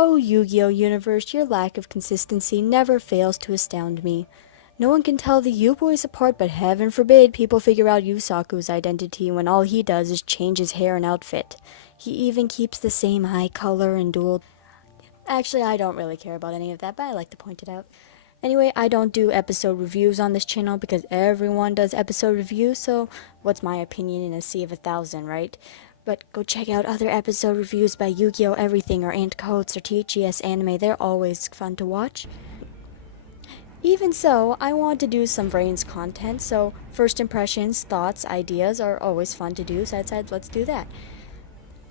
Oh, Yu-Gi-Oh! Universe, your lack of consistency never fails to astound me. No one can tell the U-boys apart, but heaven forbid people figure out Yusaku's identity when all he does is change his hair and outfit. He even keeps the same eye color and dual. Actually, I don't really care about any of that, but I like to point it out. Anyway, I don't do episode reviews on this channel because everyone does episode reviews, so what's my opinion in a sea of 1,000, right? But go check out other episode reviews by Yu-Gi-Oh! Everything or Ant Coats or TGS Anime. They're always fun to watch. Even so, I want to do some Vrains content, so first impressions, thoughts, ideas are always fun to do, so I said let's do that.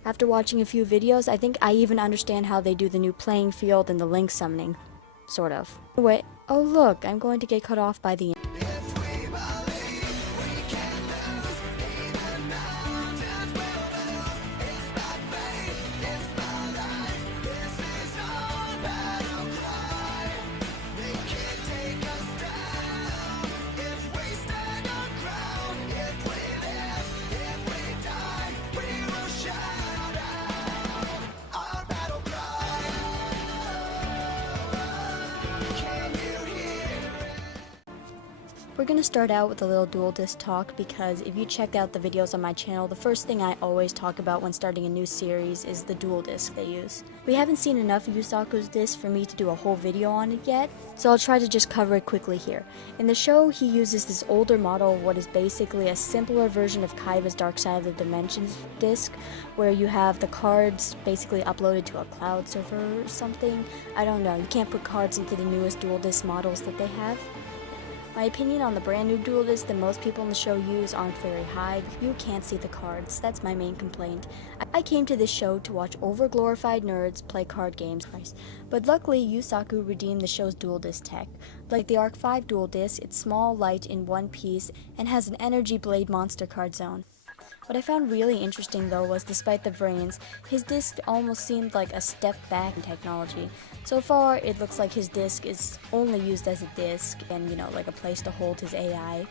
After watching a few videos, I think I even understand how they do the new playing field and the link summoning. Sort of. Wait, oh look, I'm going to get cut off by the We're going to start out with a little dual disc talk because if you check out the videos on my channel, the first thing I always talk about when starting a new series is the dual disc they use. We haven't seen enough of Yusaku's disc for me to do a whole video on it yet, so I'll try to just cover it quickly here. In the show, he uses this older model of what is basically a simpler version of Kaiba's Dark Side of the Dimensions disc, where you have the cards basically uploaded to a cloud server or something. I don't know, you can't put cards into the newest dual disc models that they have. My opinion on the brand new dual disc that most people in the show use aren't very high. You can't see the cards, that's my main complaint. I came to this show to watch overglorified nerds play card games, but luckily Yusaku redeemed the show's dual disc tech. Like the Arc 5 dual disc, it's small, light, in one piece, and has an Energy Blade monster card zone. What I found really interesting though was despite the Vrains, his disc almost seemed like a step back in technology. So far, it looks like his disc is only used as a disc and, like a place to hold his AI.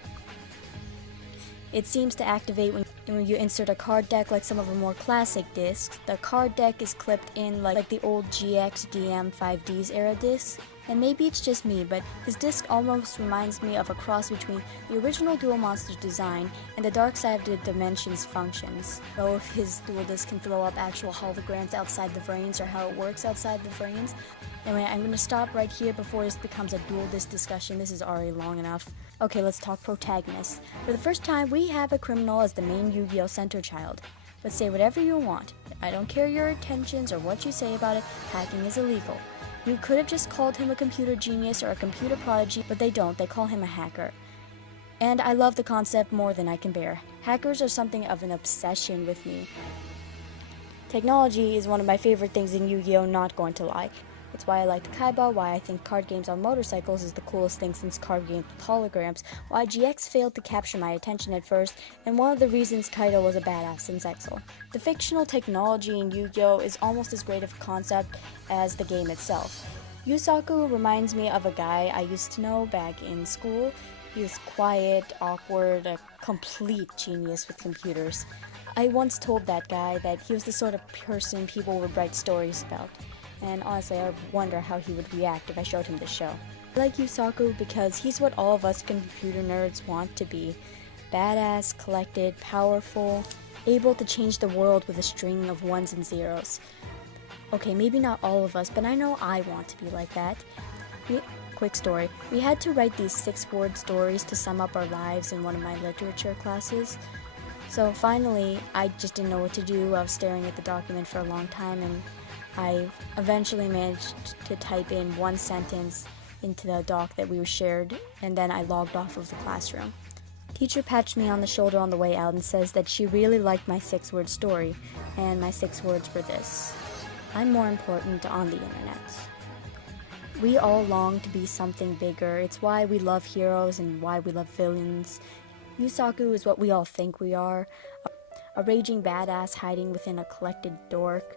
It seems to activate when you insert a card deck like some of the more classic discs. The card deck is clipped in like the old GX DM 5Ds era discs. And maybe it's just me, but his disc almost reminds me of a cross between the original Duel Monsters design and the Dark Side of the Dimensions functions. I don't know if his dual disc can throw up actual holograms outside the Vrains or how it works outside the Vrains. Anyway, I'm going to stop right here before this becomes a dual disc discussion. This is already long enough. Okay, let's talk protagonists. For the first time, we have a criminal as the main Yu-Gi-Oh! Center child. But say whatever you want. I don't care your intentions or what you say about it, hacking is illegal. You could have just called him a computer genius or a computer prodigy, but they don't. They call him a hacker. And I love the concept more than I can bear. Hackers are something of an obsession with me. Technology is one of my favorite things in Yu-Gi-Oh! Not going to lie. It's why I like Kaiba, why I think card games on motorcycles is the coolest thing since card games with holograms, why GX failed to capture my attention at first, and one of the reasons Kaido was a badass since Exile. The fictional technology in Yu-Gi-Oh! Is almost as great of a concept as the game itself. Yusaku reminds me of a guy I used to know back in school. He was quiet, awkward, a complete genius with computers. I once told that guy that he was the sort of person people would write stories about. And honestly, I wonder how he would react if I showed him this show. I like Yusaku because he's what all of us computer nerds want to be. Badass, collected, powerful, able to change the world with a string of ones and zeros. Okay, maybe not all of us, but I know I want to be like that. Quick story. We had to write these 6-word stories to sum up our lives in one of my literature classes. So finally, I just didn't know what to do. I was staring at the document for a long time, and I eventually managed to type in one sentence into the doc that we were shared, and then I logged off of the classroom. Teacher patched me on the shoulder on the way out and says that she really liked my 6-word story, and my 6 words were this: I'm more important on the internet. We all long to be something bigger. It's why we love heroes and why we love villains. Yusaku is what we all think we are, a raging badass hiding within a collected dork.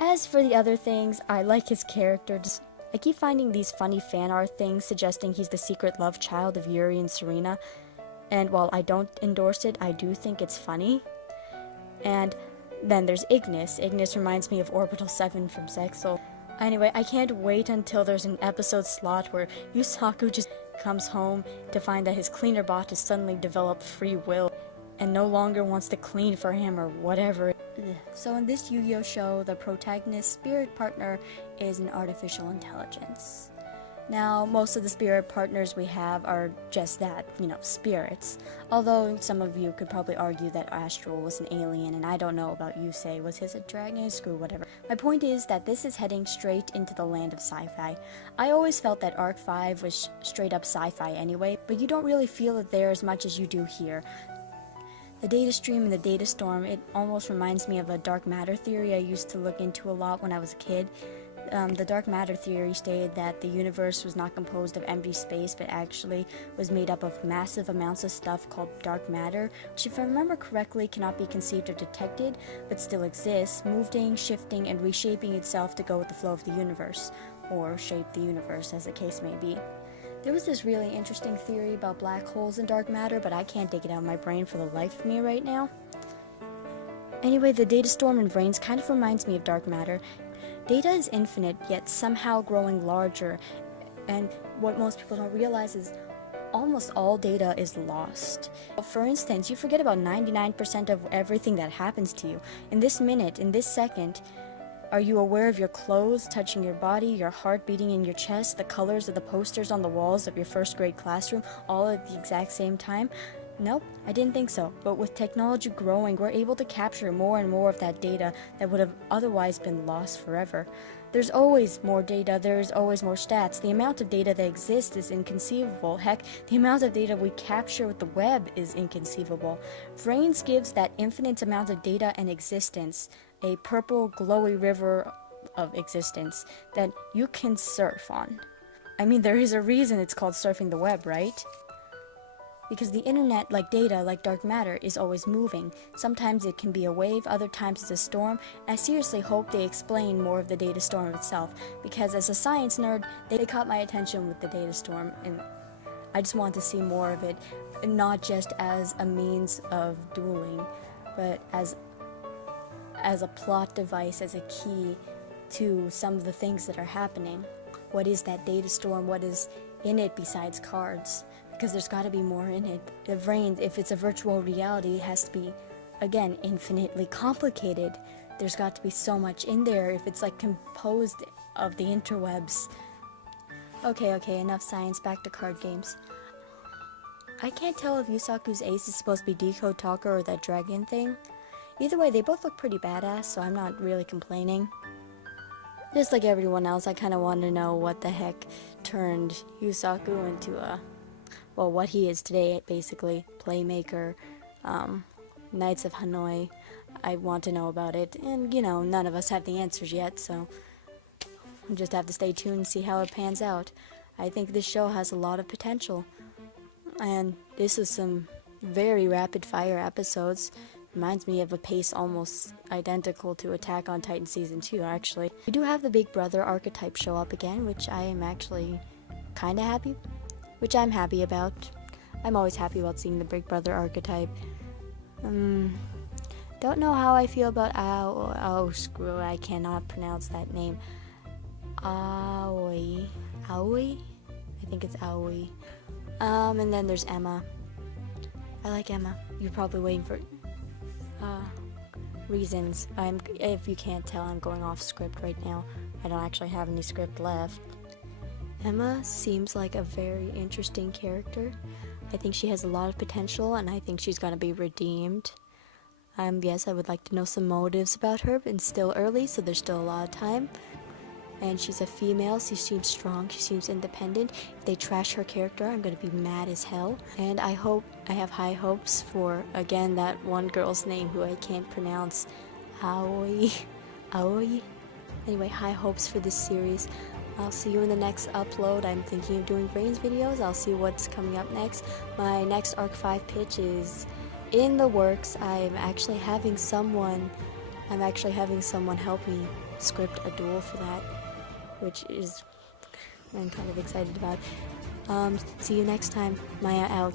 As for the other things, I like his character. I keep finding these funny fan art things suggesting he's the secret love child of Yuri and Serena, and while I don't endorse it, I do think it's funny. And then there's Ignis. Ignis reminds me of Orbital 7 from Zexal. Anyway, I can't wait until there's an episode slot where Yusaku just comes home to find that his cleaner bot has suddenly developed free will and no longer wants to clean for him or whatever. Ugh. So in this Yu-Gi-Oh show, the protagonist's spirit partner is an artificial intelligence. Now, most of the spirit partners we have are just that, spirits. Although some of you could probably argue that Astral was an alien, and I don't know about Yusei. Was his a dragon? Screw whatever. My point is that this is heading straight into the land of sci-fi. I always felt that Arc 5 was straight up sci-fi anyway, but you don't really feel it there as much as you do here. The data stream and the data storm, it almost reminds me of a dark matter theory I used to look into a lot when I was a kid. The dark matter theory stated that the universe was not composed of empty space, but actually was made up of massive amounts of stuff called dark matter, which, if I remember correctly, cannot be conceived or detected, but still exists, moving, shifting, and reshaping itself to go with the flow of the universe, or shape the universe, as the case may be. There was this really interesting theory about black holes and dark matter, but I can't dig it out of my brain for the life of me right now. Anyway, the data storm in Vrains kind of reminds me of dark matter. Data is infinite, yet somehow growing larger, and what most people don't realize is almost all data is lost. For instance, you forget about 99% of everything that happens to you. In this minute, in this second, are you aware of your clothes touching your body, your heart beating in your chest, the colors of the posters on the walls of your first grade classroom, all at the exact same time? Nope, I didn't think so. But with technology growing, we're able to capture more and more of that data that would have otherwise been lost forever. There's always more data, there's always more stats. The amount of data that exists is inconceivable. Heck, the amount of data we capture with the web is inconceivable. Vrains gives that infinite amount of data and existence, a purple glowy river of existence that you can surf on. I mean, there is a reason it's called surfing the web, right? Because the internet, like data, like dark matter, is always moving. Sometimes it can be a wave, other times it's a storm. I seriously hope they explain more of the data storm itself, because as a science nerd, they caught my attention with the data storm, and I just want to see more of it, not just as a means of dueling, but as a plot device, as a key to some of the things that are happening. What is that data storm? What is in it besides cards? Because there's got to be more in it. The Vrains, if it's a virtual reality, it has to be, again, infinitely complicated. There's got to be so much in there if it's like composed of the interwebs. Okay, enough science, back to card games. I can't tell if Yusaku's ace is supposed to be Decode Talker or that dragon thing. Either way, they both look pretty badass, so I'm not really complaining. Just like everyone else, I kind of want to know what the heck turned Yusaku into what he is today, basically. Playmaker, Knights of Hanoi. I want to know about it, and none of us have the answers yet, so we'll just have to stay tuned and see how it pans out. I think this show has a lot of potential, and this is some very rapid fire episodes. Reminds me of a pace almost identical to Attack on Titan Season 2, actually. We do have the Big Brother archetype show up again, which I am actually kind of happy, which I'm happy about. I'm always happy about seeing the Big Brother archetype. Don't know how I feel about screw it, I cannot pronounce that name. Aoi? I think it's Aoi. And then there's Emma. I like Emma. You're probably waiting for reasons. If you can't tell, I'm going off script right now. I don't actually have any script left. Emma seems like a very interesting character. I think she has a lot of potential, and I think she's gonna be redeemed. Yes, I would like to know some motives about her, but it's still early, so there's still a lot of time. And she's a female, she seems strong, she seems independent. If they trash her character, I'm gonna be mad as hell. And I have high hopes for, again, that one girl's name who I can't pronounce. Aoi? Anyway, high hopes for this series. I'll see you in the next upload. I'm thinking of doing Vrains videos. I'll see what's coming up next. My next Arc 5 pitch is in the works. I'm actually having someone help me script a duel for that, which is I'm kind of excited about. See you next time. Mya out.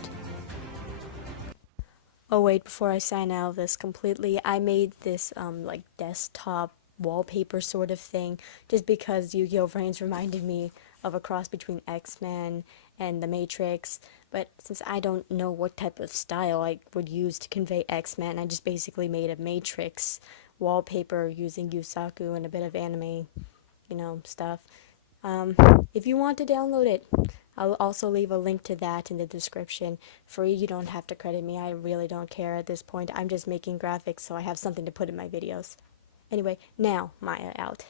Oh wait, before I sign out of this completely, I made this like desktop wallpaper sort of thing, just because Yu-Gi-Oh! Vrains reminded me of a cross between X-Men and The Matrix. But since I don't know what type of style I would use to convey X-Men, I just basically made a Matrix wallpaper using Yusaku and a bit of anime, stuff. Um, if you want to download it, I'll also leave a link to that in the description. Free, you don't have to credit me. I really don't care at this point. I'm just making graphics so I have something to put in my videos. Anyway, now Mya out.